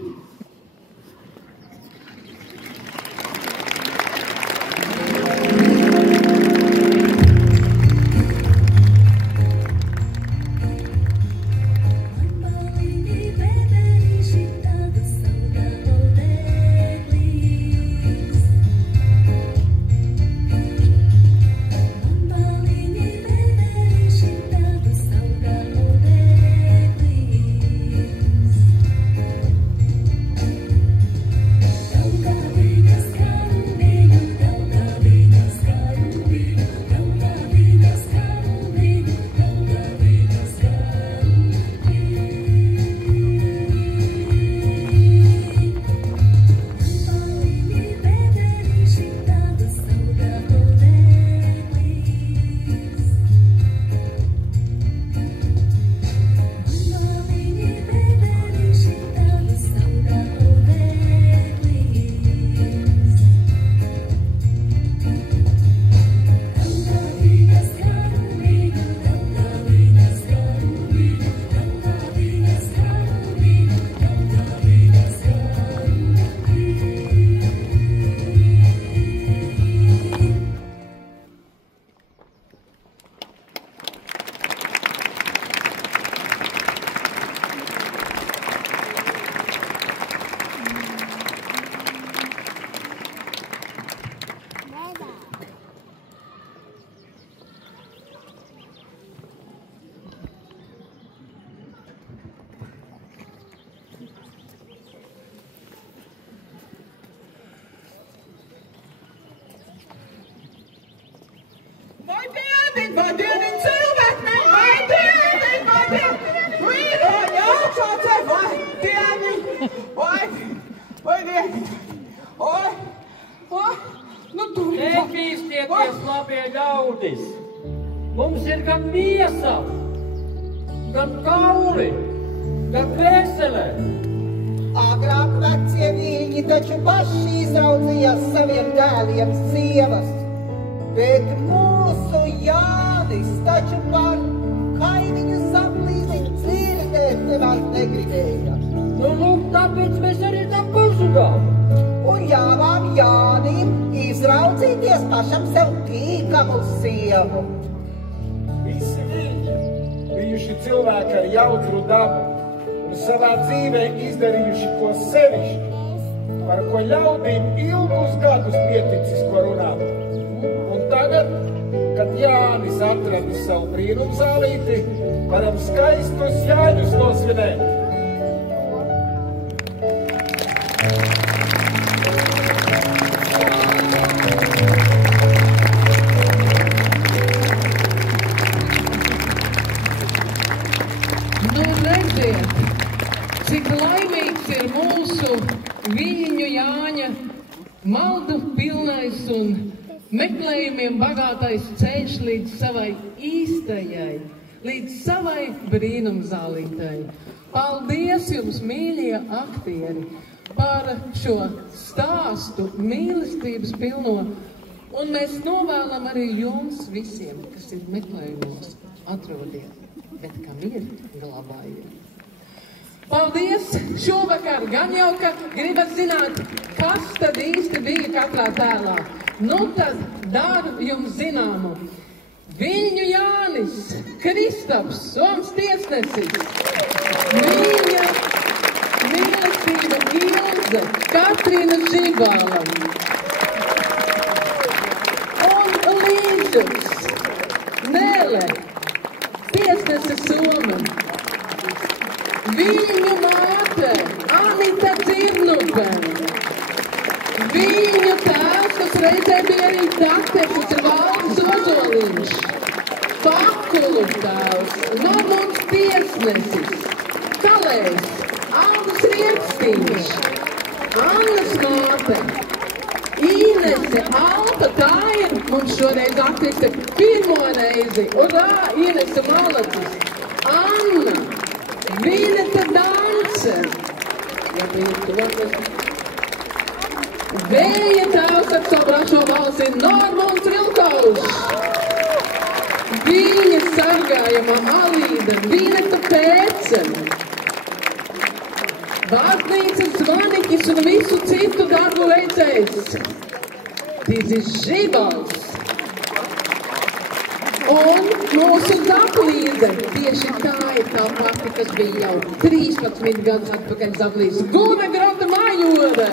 Nebīstieties, labie ļaudis! Mums ir gan miesa, gan kauli, gan dvēselē. Agrāk vecie viņi taču paši izraudzījās saviem dēliem sievas, bet mūsu Jānis taču par kaimiņu saplīzi dzirdēt nemaz negribēja. Nu, lūk, tāpēc mēs arī tam pazudām. Un jāvām Jānim izraudzīties pašam sev tīkamu sievu. Visi viņi bijuši cilvēki ar jautru dabu un savā dzīvē izdarījuši ko sevišķu, par ko ļaudīm ilgus gadus pieticis, ko runāt. Un tagad, kad Jānis atrada savu brīnumzālīti, varam skaistus Jāņus nosvinēt. Nu, redziet, Cik laimīgs ir mūsu Viļņu Jāņa maldu pilnais un meklējumiem bagātais ceļš līdz savai īstajai, līdz savai brīnumzālītei. Paldies jums, mīļie aktieri, par šo stāstu mīlestības pilno, un mēs novēlam arī jums visiem, kas ir meklējumos, atrodiet, bet kam ir, glabājiet. Paldies! Šovakar gan jau, ka gribat zināt, kas tad īsti bija katrā tēlā. Nu tad daru jums zināmu. Viļņu Jānis, Kristaps, Soms tiesnesis, viņa mīlestība Ilze, Katrīna Žibāla un Līdžuks, Nele, tiesnese Soma, Viļņu māte, Anita Dzirnupe, Viļņu tēvs, kas reizē bija arī dakteris, tas ir Valdis Ozoliņš, Pakulu tēvs, Normunds tiesnesis, Kalējs, Aldis Riekstīņš, Annas māte, Inese, Alta, tā ir mums šoreiz aktrise pirmo reizi, urā, Inese Malacis, Anna, Vineta Dance, Vēja tēvs ar savu brašo balsi Normunds Rilkaušs, viņa sargājama Alīda, Vineta Pēce, Vārtnīcas Zvanikis un visu citu darbu veicējs, Tizis Žibals. Un mūsu Zaplīze, tieši tā ir tā pati, kas bija jau 13 gadus atpakaļ Zaplīze. Guna Grota Majore,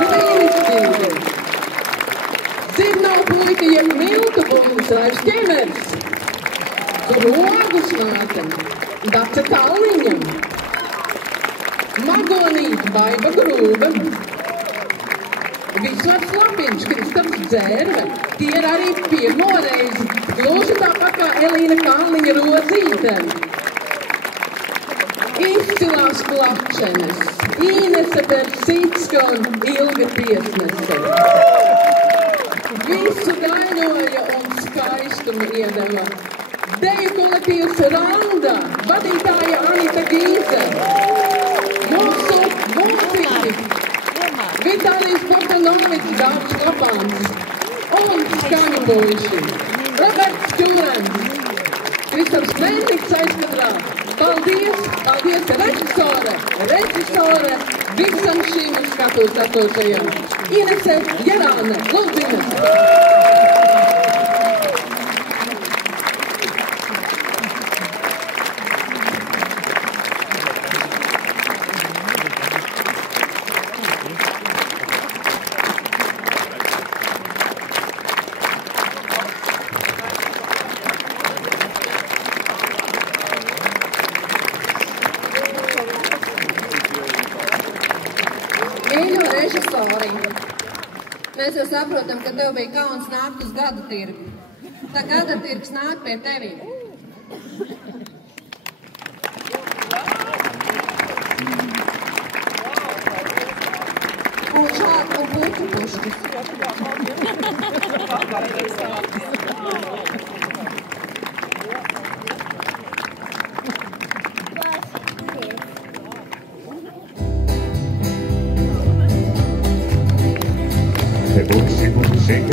brīnišķīgi. Zirnau puika jeb Miltu Bundes, Raivs Ķemers, Rogus māte, Dace Kalniņa, Magonīte, Baiba Grūba, Visvārds Lapiņš, Kristaps Dzērve, tie ir arī pirmo reizi, gluži tāpat kā Elīna Kalniņa Rodzīte. Izcilās Plačenes, Inese Persicka un Ilga tiesnese. Visu daļoja un skaistumu iedeva deju kolektīvs Randa, vadītāja Anita Gīze, mūsu mūziķi Vitālijs Bogdanovics, Dāvs Labans un skaņu puiši Roberts Čurens, Kristaps Melniks aizkadrā. Paldies, paldies režisore visam šīm skatos atošajam. Inese Jerāne, lūdzu Inese. Mēs jau saprotam, ka tev bija kauns nākt uz gada tirgu. Tā gada tirgs nāk pie tevī. Un šādi un puķu puškas. She